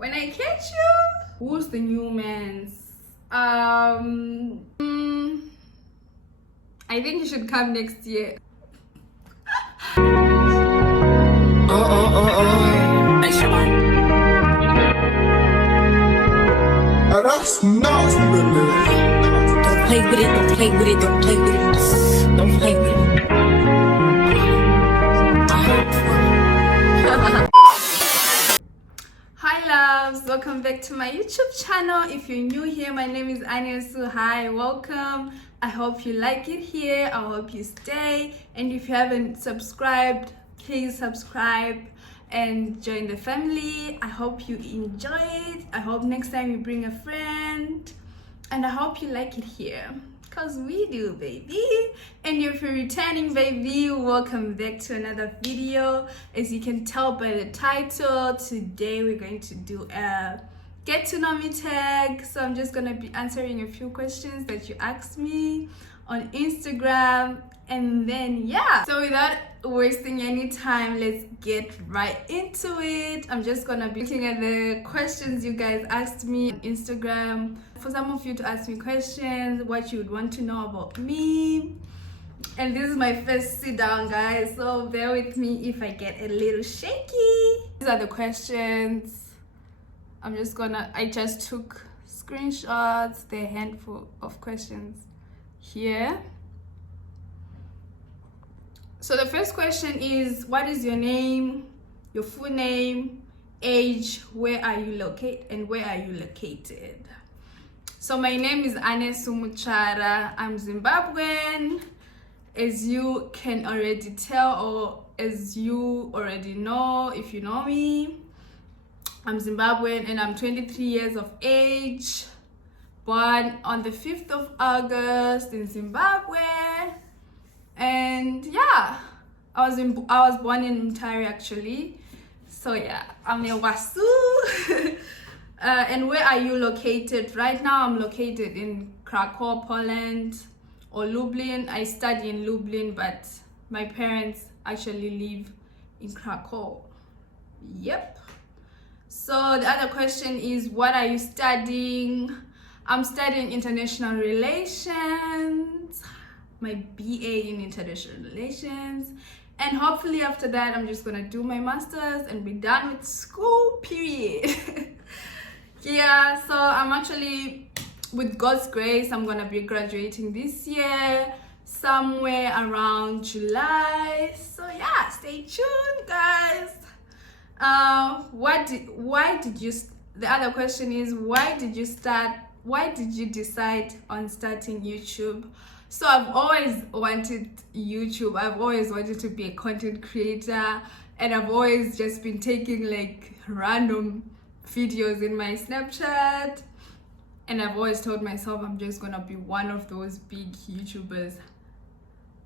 When I catch you, who's the new man's? I think you should come next year. That's not Don't play with it, don't play with it, don't play with it. Don't play with it. Hi loves, welcome back to my YouTube channel. If you're new here, my name is Anesu. Hi, welcome. I hope you like it here. I hope you stay. And if you haven't subscribed, please subscribe and join the family. I hope you enjoy it. I hope next time you bring a friend. And I hope you like it here, because we do, baby. And if you're returning, baby, welcome back to another video. As you can tell by the title, today we're going to do a get to know me tag. So I'm just gonna be answering a few questions that you asked me on Instagram, and then yeah, so without wasting any time, let's get right into it. I'm just gonna be looking at the questions you guys asked me on Instagram. For some of you to ask me questions, what you would want to know about me. And this is my first sit down, guys, so bear with me if I get a little shaky. These are the questions. I just took screenshots, the handful of questions here. So the first question is, what is your name, your full name, age, where are you located, and where are you located? So my name is Anesu Mutsvaraanesu. I'm Zimbabwean, as you can already tell, or as you already know if you know me. I'm Zimbabwean and I'm 23 years of age, born on the 5th of August in Zimbabwe. And yeah, I was born in Mutare actually. So yeah, I'm a Wasu. And where are you located? Right now I'm located in Krakow, Poland, or Lublin. I study in Lublin, but my parents actually live in Krakow. Yep. So the other question is, what are you studying? I'm studying international relations, my BA in international relations, and hopefully after that I'm just gonna do my master's and be done with school, period. Yeah, so I'm actually, with God's grace, I'm gonna be graduating this year somewhere around July. So yeah, stay tuned, guys. The other question is, why did you decide on starting YouTube? So I've always wanted YouTube. I've always wanted to be a content creator, and I've always just been taking like random videos in my Snapchat, and I've always told myself I'm just gonna be one of those big YouTubers.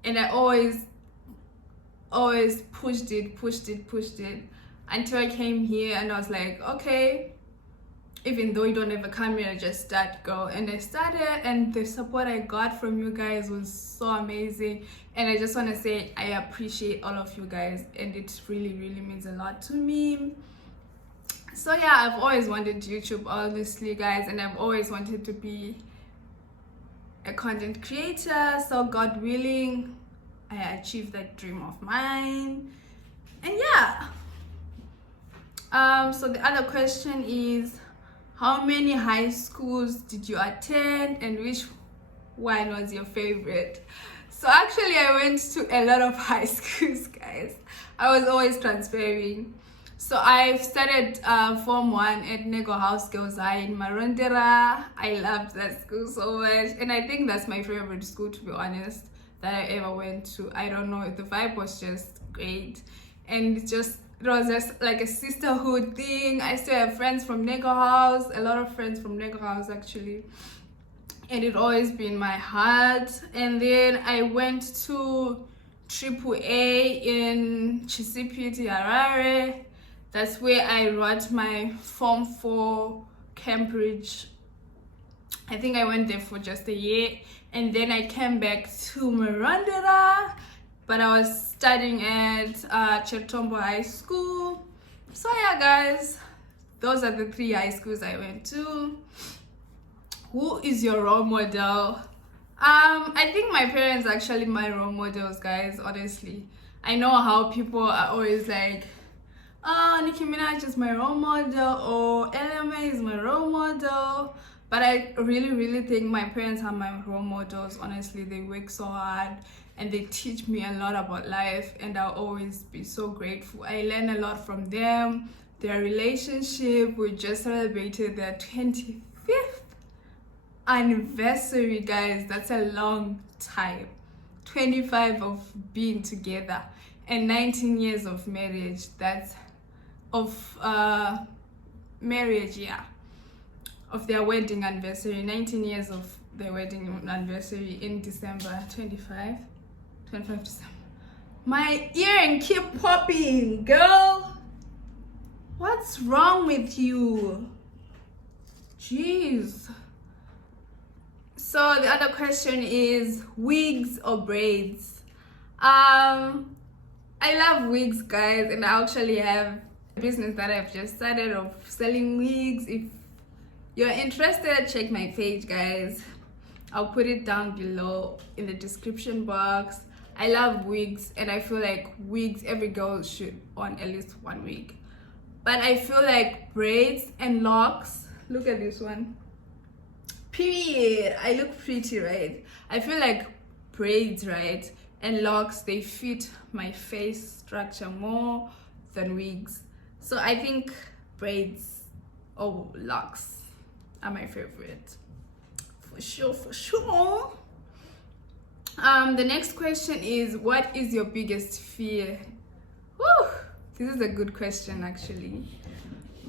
And I always pushed it until I came here, and I was like, okay, even though you don't have a camera, just start, girl. And I started, and the support I got from you guys was so amazing. And I just want to say I appreciate all of you guys, and it really means a lot to me. So yeah, I've always wanted YouTube, honestly, guys, and I've always wanted to be a content creator. So God willing, I achieved that dream of mine. And yeah, so the other question is, how many high schools did you attend, and which one was your favorite? So actually I went to a lot of high schools, guys. I was always transferring. So I've started Form 1 at Nego House Girls High in Marondera. I loved that school so much, and I think that's my favorite school, to be honest, that I ever went to. I don't know, the vibe was just great, and it was just like a sisterhood thing. I still have friends from Nego House, a lot of friends from Nego House actually, and it always been my heart. And then I went to AAA in Chisipiti, Harare. That's where I wrote my Form 4 Cambridge. I think I went there for just a year, and then I came back to Marondera, but I was studying at Chetombo High School. So yeah, guys, those are the 3 high schools I went to. Who is your role model? I think my parents are actually my role models, guys, honestly. I know how people are always like, oh, Nicki Minaj is my role model, or LMA is my role model. But I really think my parents are my role models. Honestly, they work so hard and they teach me a lot about life, and I'll always be so grateful. I learn a lot from them. Their relationship, we just celebrated their 25th anniversary, guys. That's a long time. 25 of being together and 19 years of marriage. That's of marriage, yeah, of their wedding anniversary. 19 years of their wedding anniversary in December. 25 December. My earring keep popping, girl. What's wrong with you? Jeez. So the other question is wigs or braids. I love wigs, guys, and I actually have a business that I've just started of selling wigs. If you're interested, check my page, guys. I'll put it down below in the description box. I love wigs, and I feel like wigs, every girl should own at least one wig. But I feel like braids and locks, look at this one. Period. I look pretty, right? I feel like braids, right, and locks, they fit my face structure more than wigs. So I think braids or locks are my favorite. For sure. The next question is, what is your biggest fear? Whew, this is a good question, actually.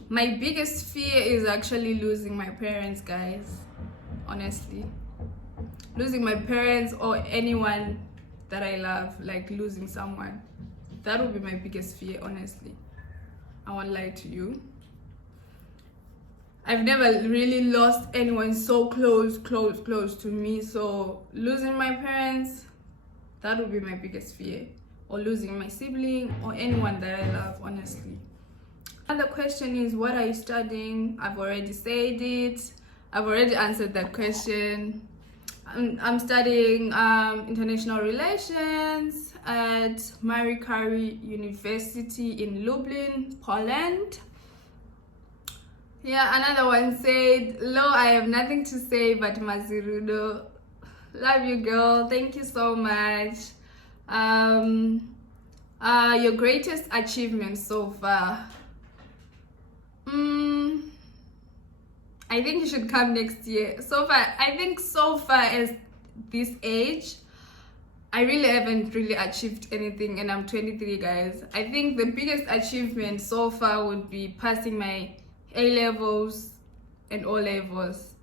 My biggest fear is actually losing my parents, guys. Honestly, losing my parents or anyone that I love, like losing someone, that would be my biggest fear. Honestly, I won't lie to you. I've never really lost anyone so close to me, so losing my parents, that would be my biggest fear, or losing my sibling or anyone that I love, honestly. Another question is, what are you studying? I've already said it. I've already answered that question. I'm studying international relations at Marie Curie University in Lublin, Poland. Yeah, another one said, Lo, I have nothing to say but Mazirudo. Love you, girl. Thank you so much. Your greatest achievement so far? I think you should come next year. I think so far as this age, I really haven't really achieved anything, and I'm 23, guys. I think the biggest achievement so far would be passing my A-levels and O-levels,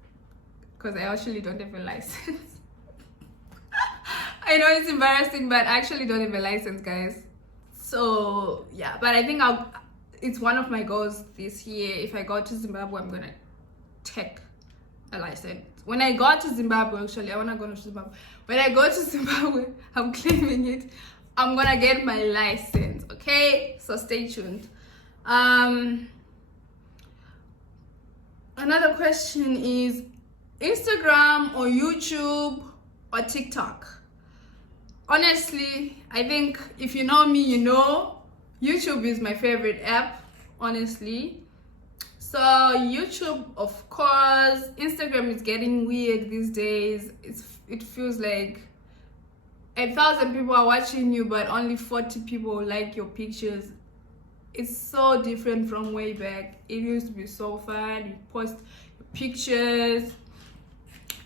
because I actually don't have a license. I know it's embarrassing, but I actually don't have a license, guys. So yeah, but I think it's one of my goals this year. If I go to Zimbabwe, I'm gonna take a license. When I go to Zimbabwe, actually, I wanna go to Zimbabwe. When I go to Zimbabwe, I'm claiming it. I'm gonna get my license, okay? So stay tuned. Another question is, Instagram or YouTube or TikTok? Honestly, I think if you know me, you know YouTube is my favorite app, honestly. So YouTube, of course. Instagram is getting weird these days. It feels like 1,000 people are watching you, but only 40 people like your pictures. It's so different from way back. It used to be so fun. You post pictures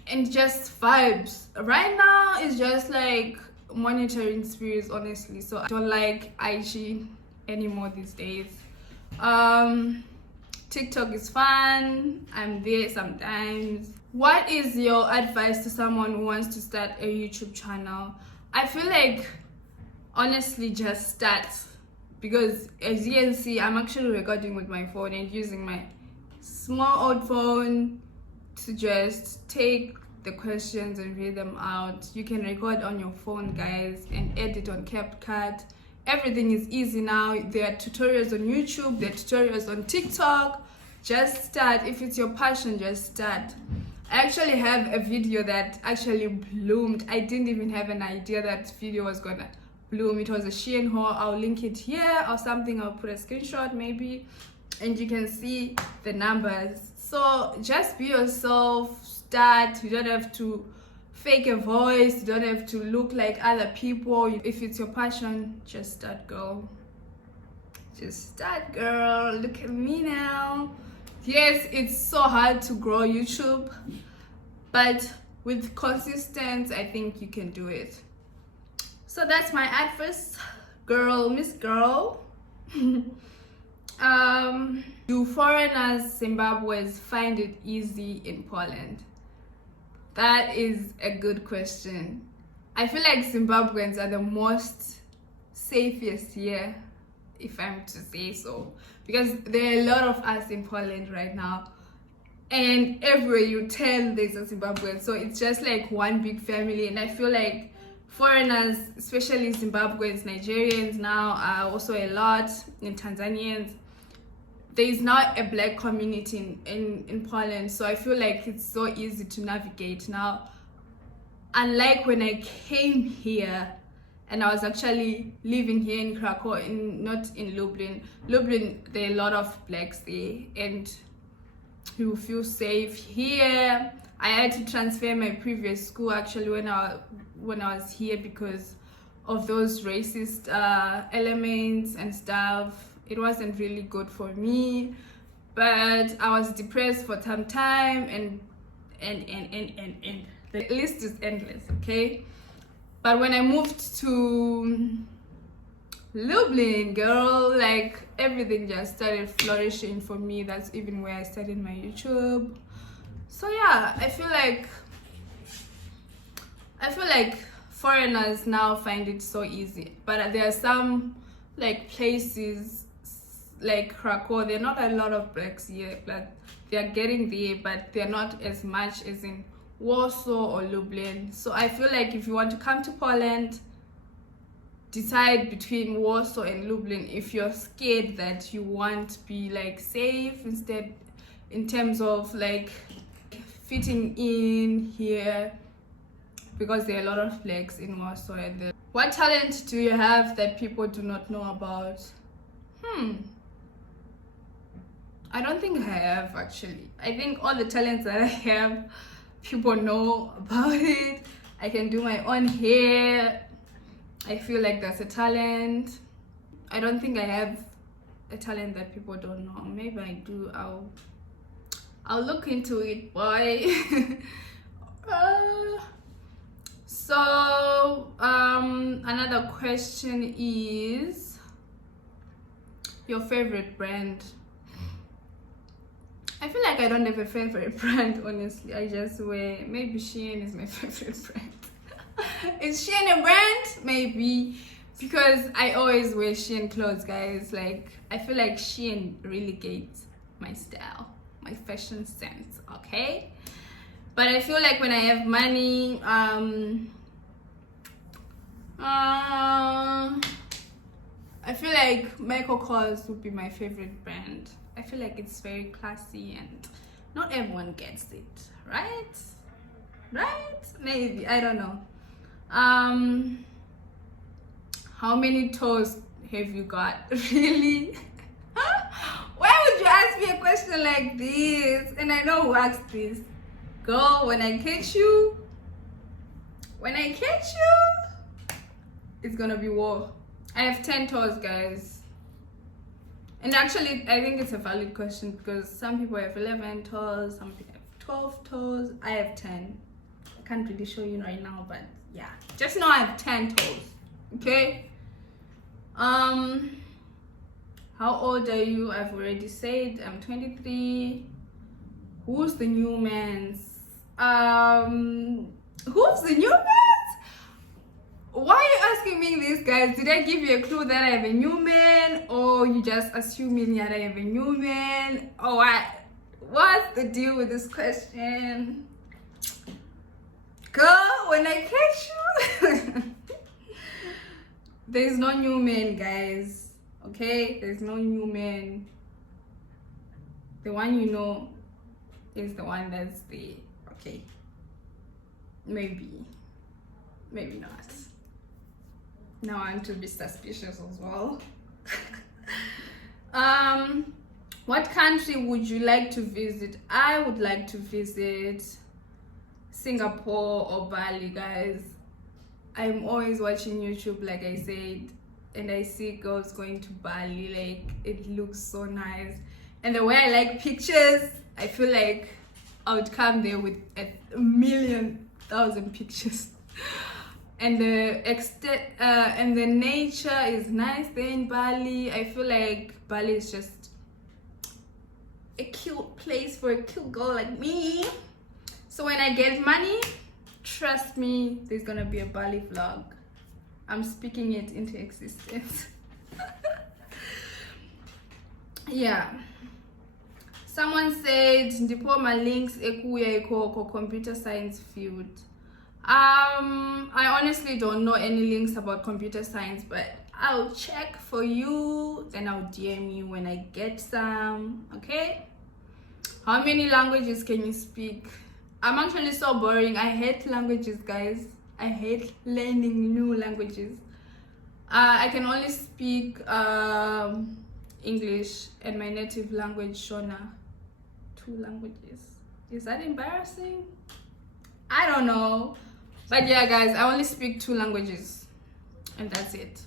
and just vibes. Right now, it's just like monitoring spirits, honestly. So I don't like IG anymore these days. TikTok is fun. I'm there sometimes. What is your advice to someone who wants to start a YouTube channel? I feel like, honestly, just start. Because as you can see, I'm actually recording with my phone and using my small old phone to just take the questions and read them out. You can record on your phone, guys, and edit on CapCut. Everything is easy now. There are tutorials on YouTube, there are tutorials on TikTok. Just start. If it's your passion, just start. I actually have a video that actually bloomed. I didn't even have an idea that video was gonna bloom. It was a Shein haul. I'll link it here or something. I'll put a screenshot maybe, and you can see the numbers. So just be yourself, start. You don't have to fake a voice, you don't have to look like other people. If it's your passion, just start, girl. Just start, girl. Look at me now. Yes, it's so hard to grow YouTube, but with consistency, I think you can do it. So that's my advice, girl, Miss Girl. Do foreigners, Zimbabweans find it easy in Poland? That is a good question. I feel like Zimbabweans are the most safest here, if I'm to say so, because there are a lot of us in Poland right now, and everywhere you turn there's a Zimbabwean, so it's just like one big family. And I feel like foreigners, especially Zimbabweans, Nigerians now are also a lot, and Tanzanians. There is now a black community in Poland, so I feel like it's so easy to navigate now. Unlike when I came here and I was actually living here in Krakow, not in Lublin. Lublin, there are a lot of blacks there, and you feel safe here. I had to transfer my previous school actually when I was here because of those racist elements and stuff. It wasn't really good for me, but I was depressed for some time, and the list is endless, okay? But when I moved to Lublin, girl, like everything just started flourishing for me. That's even where I started my YouTube. So yeah, I feel like foreigners now find it so easy, but there are some like places like Krakow, there are not a lot of blacks here, but they are getting there, but they're not as much as in Warsaw or Lublin. So I feel like if you want to come to Poland, decide between Warsaw and Lublin if you're scared that you want to be like safe instead in terms of like fitting in here, because there are a lot of blacks in Warsaw. And what talent do you have that people do not know about? I don't think I have actually. I think all the talents that I have, people know about it. I can do my own hair. I feel like that's a talent. I don't think I have a talent that people don't know. Maybe I do. I'll look into it, boy. So another question is your favorite brand. I feel like I don't have a favorite brand, honestly. I just wear, maybe Shein is my favorite brand. Is Shein a brand? Maybe, because I always wear Shein clothes, guys. Like, I feel like Shein really gets my style, my fashion sense, okay? But I feel like when I have money, I feel like Michael Kors would be my favorite brand. I feel like it's very classy and not everyone gets it, right? Right? Maybe, I don't know. How many toes have you got? Really? Why would you ask me a question like this? And I know who asked this. Girl, when I catch you, it's gonna be war. I have 10 toes, guys. And actually, I think it's a valid question because some people have 11 toes, some people have 12 toes. I have 10. I can't really show you right now, but yeah. Just know I have 10 toes, okay? How old are you? I've already said I'm 23. Who's the new man's? Who's the new man's? Why are you asking me this, guys? Did I give you a clue that I have a new man, or you just assuming that I have a new man? Or what? What's the deal with this question? Girl, when I catch you, there's no new man, guys. Okay, there's no new man. the one you know is the one that's the okay. Maybe not. Now I want to be suspicious as well. What country would you like to visit? I would like to visit Singapore or Bali, guys. I'm always watching YouTube, like I said, and I see girls going to Bali. Like, it looks so nice, and the way I like pictures, I feel like I would come there with a million thousand pictures. And the nature is nice there in Bali. I feel like Bali is just a cute place for a cute girl like me. So when I get money, trust me, there's gonna be a Bali vlog. I'm speaking it into existence. Yeah. Someone said ndipoma links ekuya iko computer science field. I honestly don't know any links about computer science, but I'll check for you, then I'll DM you when I get some. Okay? How many languages can you speak? I'm actually so boring. I hate languages, guys. I hate learning new languages. I can only speak English and my native language, Shona. 2 languages. Is that embarrassing? I don't know. But yeah, guys, I only speak 2 languages, and that's it.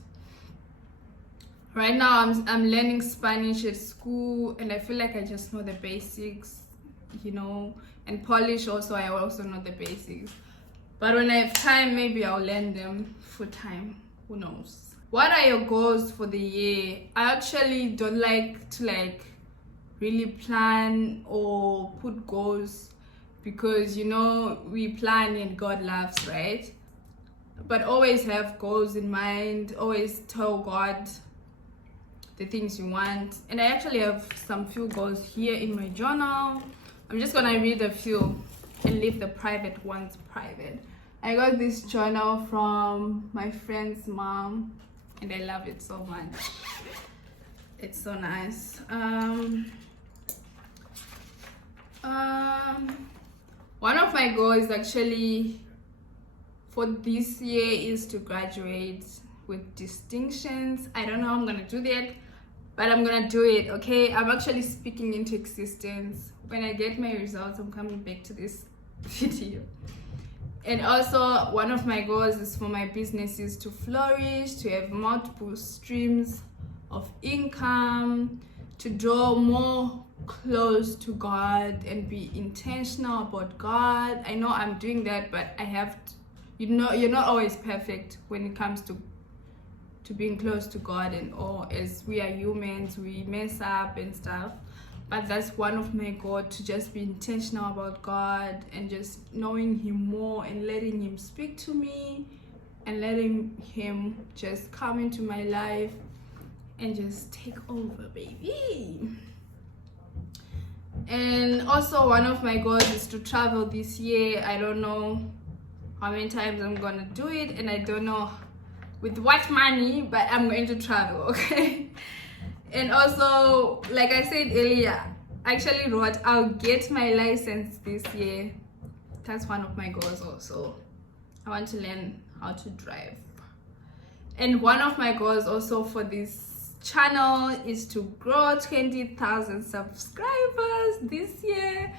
Right now, I'm learning Spanish at school, and I feel like I just know the basics, you know. And Polish also, I also know the basics. But when I have time, maybe I'll learn them full time. Who knows? What are your goals for the year? I actually don't like to really plan or put goals, because you know we plan and God laughs, right? But always have goals in mind. Always tell God the things you want. And I actually have some few goals here in my journal. I'm just gonna read a few and leave the private ones private. I got this journal from my friend's mom, and I love it so much. It's so nice. One of my goals actually for this year is to graduate with distinctions. I don't know how I'm gonna do that, but I'm gonna do it, okay? I'm actually speaking into existence. When I get my results, I'm coming back to this video. And also, one of my goals is for my businesses to flourish, to have multiple streams of income, to draw more close to God and be intentional about God. I know I'm doing that, but I have to, you know, you're not always perfect when it comes to being close to God and all. As we are humans, we mess up and stuff. But that's one of my goals, to just be intentional about God and just knowing Him more and letting Him speak to me and letting Him just come into my life and just take over, baby. And also, one of my goals is to travel this year. I don't know how many times I'm gonna do it, and I don't know with what money, but I'm going to travel, okay? And also, like I said earlier, I actually wrote I'll get my license this year. That's one of my goals also. I want to learn how to drive. And one of my goals also for this channel is to grow 20,000 subscribers this year.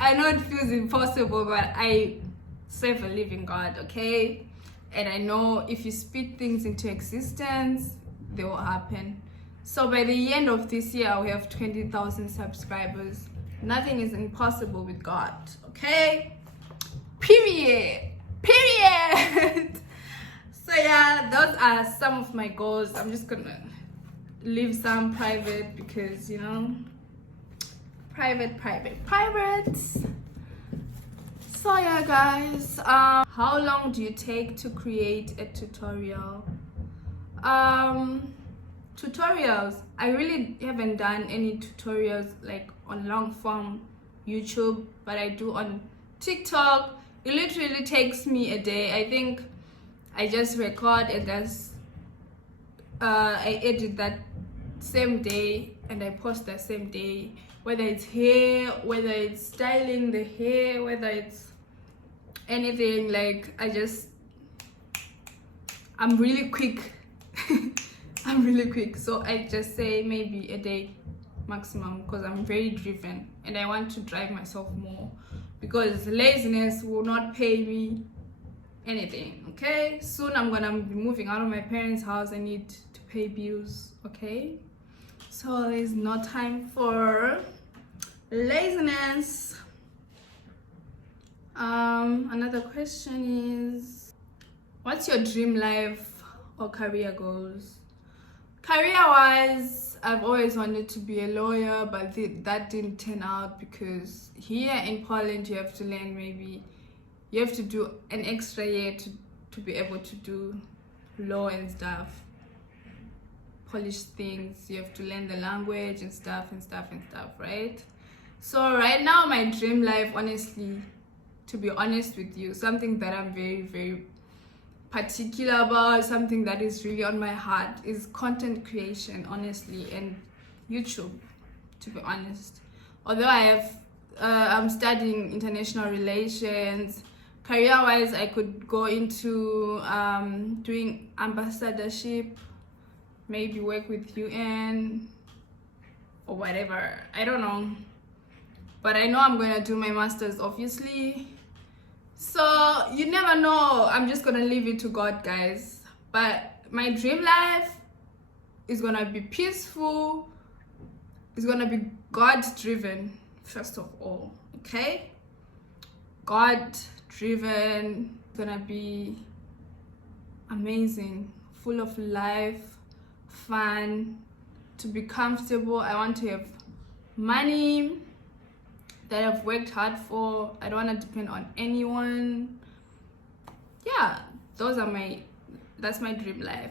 I know it feels impossible, but I serve a living God, okay? And I know if you speak things into existence, they will happen. So by the end of this year, I'll have 20,000 subscribers. Nothing is impossible with God, okay? Period. So yeah, those are some of my goals. I'm just gonna leave some private because, you know, private. So yeah, guys, how long do you take to create a tutorial? Tutorials, I really haven't done any tutorials like on long form YouTube, but I do on TikTok. It literally takes me a day. I think I just record and that's I edit that same day and I post that same day. whether it's hair, whether it's styling the hair, whether it's anything. Like I'm really quick. I'm really quick, so I just say maybe a day maximum, because I'm very driven and I want to drive myself more, because laziness will not pay me anything. Okay, soon I'm gonna be moving out of my parents' house. I need to pay bills. Okay, so there's no time for laziness. Another question is, what's your dream life or career goals? Career wise, I've always wanted to be a lawyer, but that didn't turn out, because here in Poland you have to learn, maybe you have to do an extra year to be able to do law and stuff, Polish things. You have to learn the language and stuff, right? So right now my dream life, honestly, to be honest with you, something that I'm very, very particular about, something that is really on my heart, is content creation, honestly, and YouTube, to be honest. Although I'm studying international relations, career-wise I could go into doing ambassadorship, maybe work with UN or whatever, I don't know, but I know I'm gonna do my master's, obviously. So you never know, I'm just gonna leave it to God, guys. But my dream life is gonna be peaceful, it's gonna be God driven, first of all. Okay, God driven, gonna be amazing, full of life, fun, to be comfortable. I want to have money that I've worked hard for. I don't want to depend on anyone. Yeah, that's my dream life.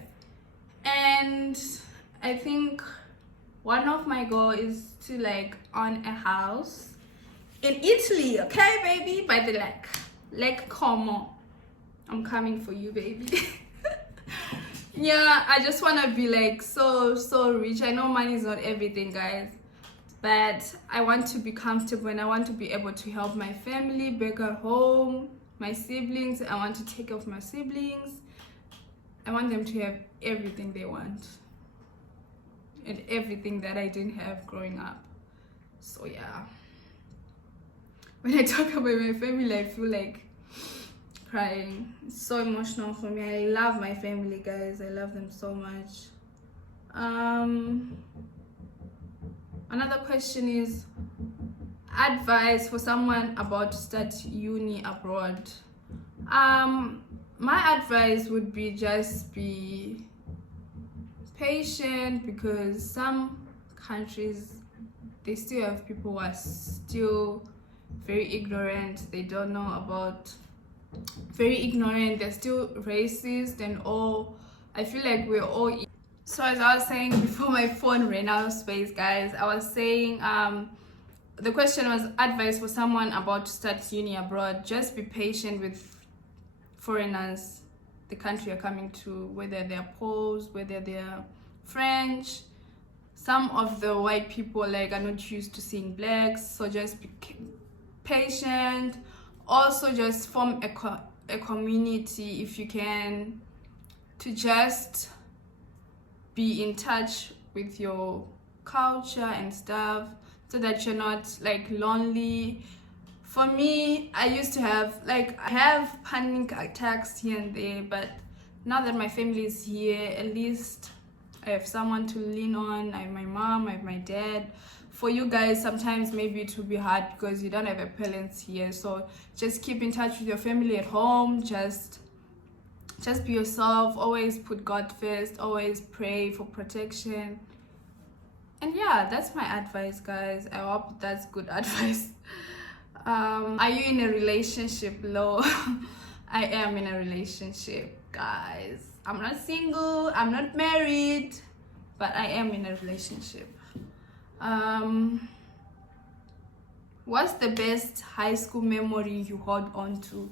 And I think one of my goals is to like own a house in Italy. Okay, baby, by the Lake Como. I'm coming for you, baby. Yeah, I just want to be like so rich. I know money is not everything, guys, but I want to be comfortable and I want to be able to help my family back at home, my siblings. I want to take care of my siblings. I want them to have everything they want and everything that I didn't have growing up. So yeah, when I talk about my family, I feel like crying. It's so emotional for me. I love my family, guys. I love them so much. Another question is advice for someone about to start uni abroad. My advice would be just be patient, because some countries, they still have people who are still very ignorant. They don't know about, very ignorant, they're still racist and all. I feel like we're all. So as I was saying before my phone ran out of space, guys, I was saying the question was advice for someone about to start uni abroad. Just be patient with foreigners, the country you're coming to, whether they're Poles, whether they're French. Some of the white people like are not used to seeing blacks, so just be patient. Also just form a community if you can, to just be in touch with your culture and stuff, so that you're not like lonely. For me, I used to have I have panic attacks here and there, but now that my family is here, at least I have someone to lean on. I have my mom, I have my dad. For you guys, sometimes maybe it will be hard because you don't have a parents here, so just keep in touch with your family at home. Just be yourself, always put God first, always pray for protection. And yeah, that's my advice, guys. I hope that's good advice. Are you in a relationship? No. I am in a relationship, guys. I'm not single, I'm not married, but I am in a relationship. What's the best high school memory you hold on to?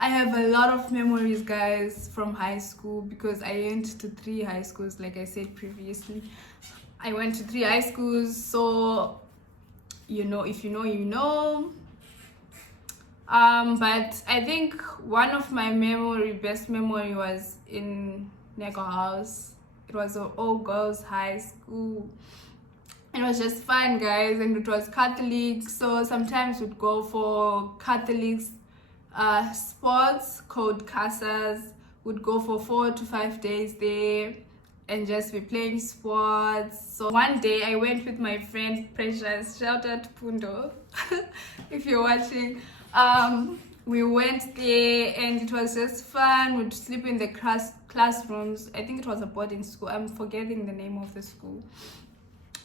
I have a lot of memories, guys, from high school, because I went to 3 high schools, like I said previously. I went to 3 high schools, so you know, if you know, you know. But I think one of my best memory was in Nego House. It was an all-girls high school. It was just fun, guys, and it was Catholic, so sometimes we'd go for Catholic sports called casas. Would go for 4 to 5 days there and just be playing sports. So one day I went with my friend Precious, shout out to Pundo if you're watching. We went there and it was just fun. We'd sleep in the classrooms. I think it was a boarding school. I'm forgetting the name of the school,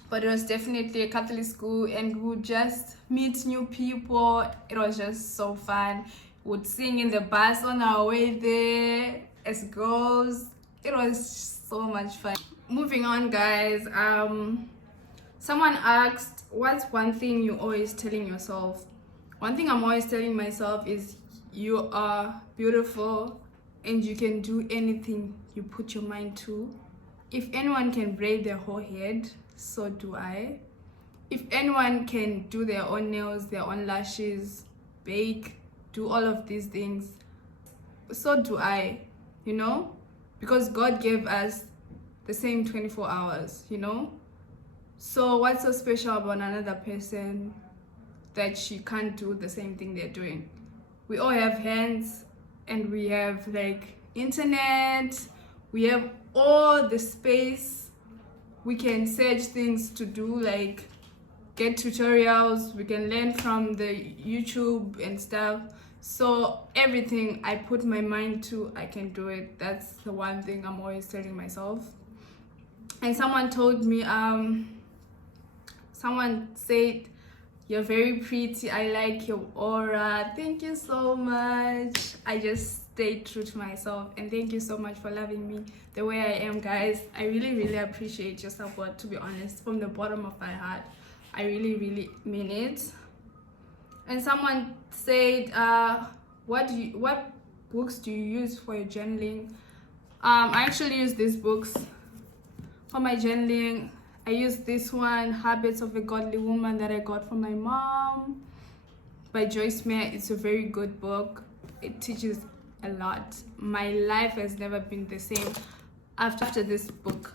but it was definitely a Catholic school, and we would just meet new people. It was just so fun. Would sing in the bus on our way there as girls. It was so much fun. Moving on, guys. Someone asked, what's one thing you're always telling yourself? One thing I'm always telling myself is you are beautiful and you can do anything you put your mind to. If anyone can braid their whole head, so do I. If anyone can do their own nails, their own lashes, bake, do all of these things, so do I, you know, because God gave us the same 24 hours, you know. So what's so special about another person that she can't do the same thing they're doing? We all have hands, and we have like internet, we have all the space. We can search things to do, like get tutorials, we can learn from the YouTube and stuff. So everything I put my mind to, I can do it. That's the one thing I'm always telling myself. And someone told me, someone said, you're very pretty, I like your aura. Thank you so much. I just stayed true to myself, and thank you so much for loving me the way I am, guys. I really appreciate your support, to be honest, from the bottom of my heart. I really mean it. And someone said, what books do you use for your journaling? I actually use these books for my journaling. I use this one, Habits of a Godly Woman, that I got from my mom, by Joyce Meyer. It's a very good book. It teaches a lot. My life has never been the same after this book.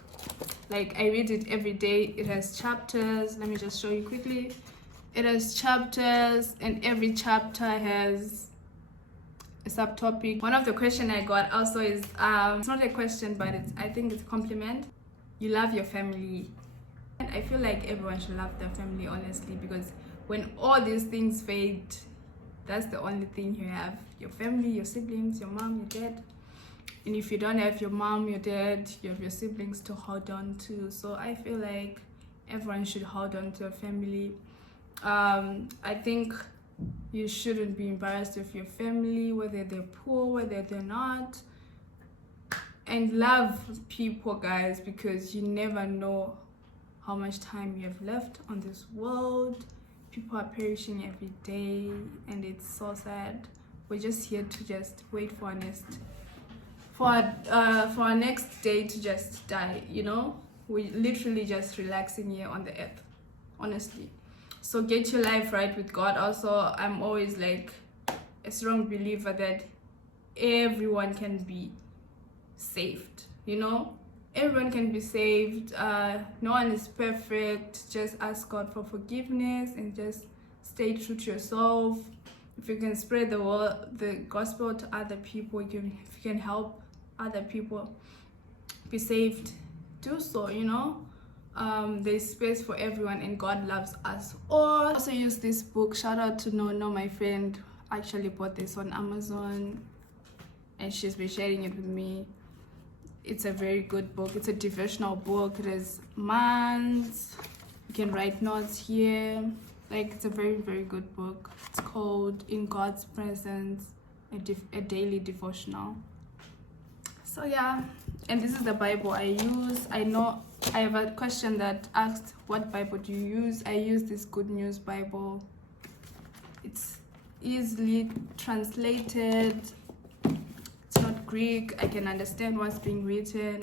Like, I read it every day. It has chapters. Let me just show you quickly. It has chapters, and every chapter has a subtopic. One of the questions I got also is, it's not a question, but I think it's a compliment. You love your family. And I feel like everyone should love their family, honestly, because when all these things fade, that's the only thing you have. Your family, your siblings, your mom, your dad. And if you don't have your mom, your dad, you have your siblings to hold on to. So I feel like everyone should hold on to a family. I think you shouldn't be embarrassed of your family, whether they're poor, whether they're not. And love people, guys, because you never know how much time you have left on this world. People are perishing every day, and it's so sad. We're just here to just wait for our next day to just die, you know. We're literally just relaxing here on the earth, honestly. So get your life right with God. Also, I'm always like a strong believer that everyone can be saved, you know. Everyone can be saved. No one is perfect. Just ask God for forgiveness and just stay true to yourself. If you can spread the gospel to other people, if you can help other people be saved, do so, you know. There's space for everyone, and God loves us all. I also use this book. Shout out to No, my friend. I actually bought this on Amazon, and she's been sharing it with me. It's a very good book. It's a devotional book. It has months. You can write notes here. Like, it's a very good book. It's called In God's Presence, a daily devotional. So yeah, and this is the Bible I use. I know I have a question that asked, what Bible do you use? I use this Good News Bible. It's easily translated. It's not Greek. I can understand what's being written,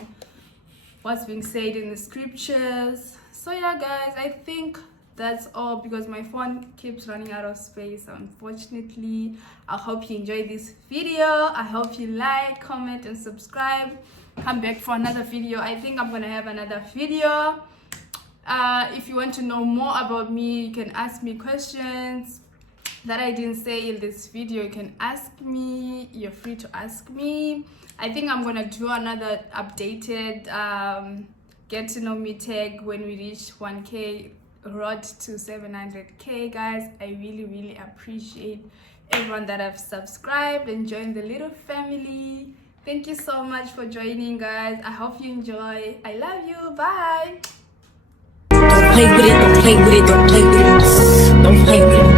what's being said in the scriptures. So yeah, guys, I think that's all, because my phone keeps running out of space, unfortunately. I hope you enjoyed this video. I hope you like, comment, and subscribe. Come back for another video. I think I'm gonna have another video. If you want to know more about me, you can ask me questions that I didn't say in this video. You can ask me. You're free to ask me. I think I'm gonna do another updated get to know me tag when we reach 1K, road to 700K, guys. I really appreciate everyone that have subscribed and joined the little family. Thank you so much for joining, guys. I hope you enjoy. I love you. Bye. Don't play with it, don't play with it, don't play with it. Don't play with it.